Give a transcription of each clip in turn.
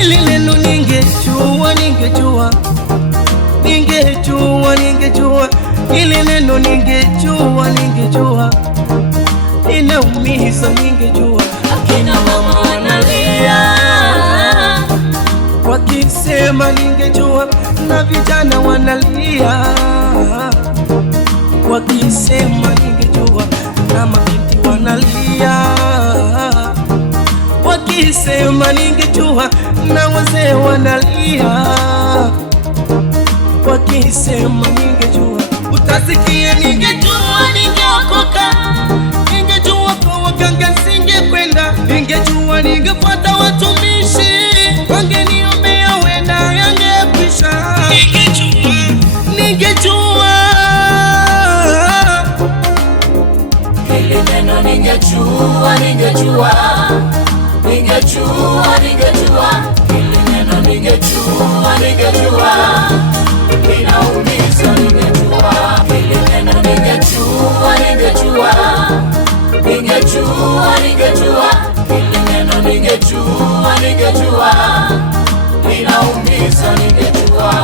Ili neno ningejua, ili neno ningejua, inaumiza ningejua. Akina mama wanalia wakisema ningejua, na vijana wanalia wakisema ningejua, na mabinti wanalia wakisema ningejua, na wazee wanalia wakisema ningejua. Utasikia ningejua, ningeokoka, ningejua kwa waganga singekwenda, ningejua ningefuata watumishi, wangeniombea wenda yangekwisha. Ningejua hili neno, ningejua hili neno, ningejua linaumiza, ningejua hili neno, ningejua hili neno, ningejua linaumiza, ningejua.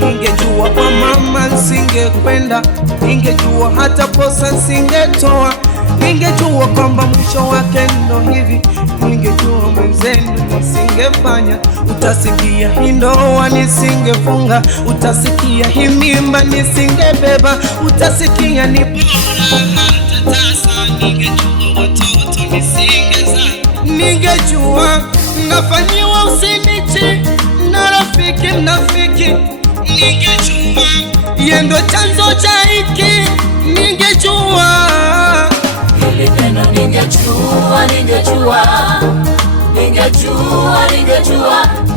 Ningejua kwa mama singekwenda, ningejua hata posa singetoa, ningejua kwamba mwisho wake ndo hivi, ningejua mwenzenu nisingefanya. Utasikia hii ndoa nisingefunga, utasikia hii mimba nisingebeba, utasikia ni bora hata tasa, ningejua watoto nisingezaa. Ningejua nafanyiwa usinichi na rafiki mnafiki, ningejua yendo chanzo cha hiki, ningejua hili neno, ningejua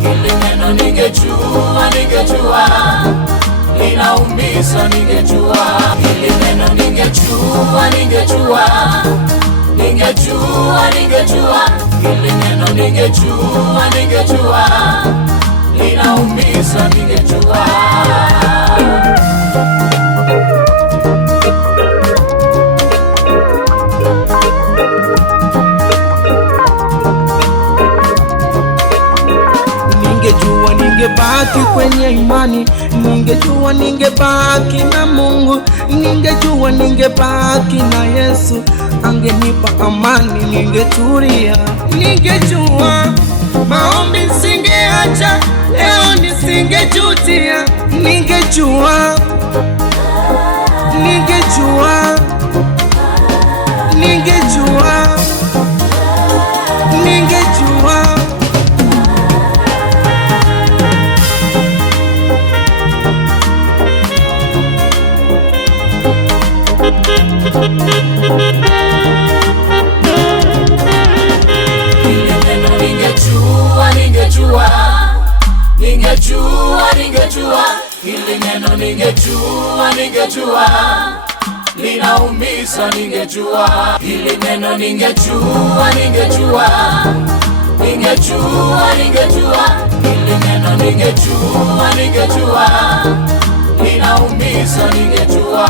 hili neno, ningejua linaumiza, ningejua hili neno, ningejua hili neno, ningejua linaumiza, ningejua. Ningejua ningebaki kwenye imani, ningejua ningebaki na Mungu, ningejua ningebaki na Yesu, angenipa amani, ningetulia. Ningejua maombi singeacha, leo nisingejutia. Ningejua hili neno, ningejua linaumiza, ningejua hili neno, ningejua hili neno, ningejua linaumiza, ningejua.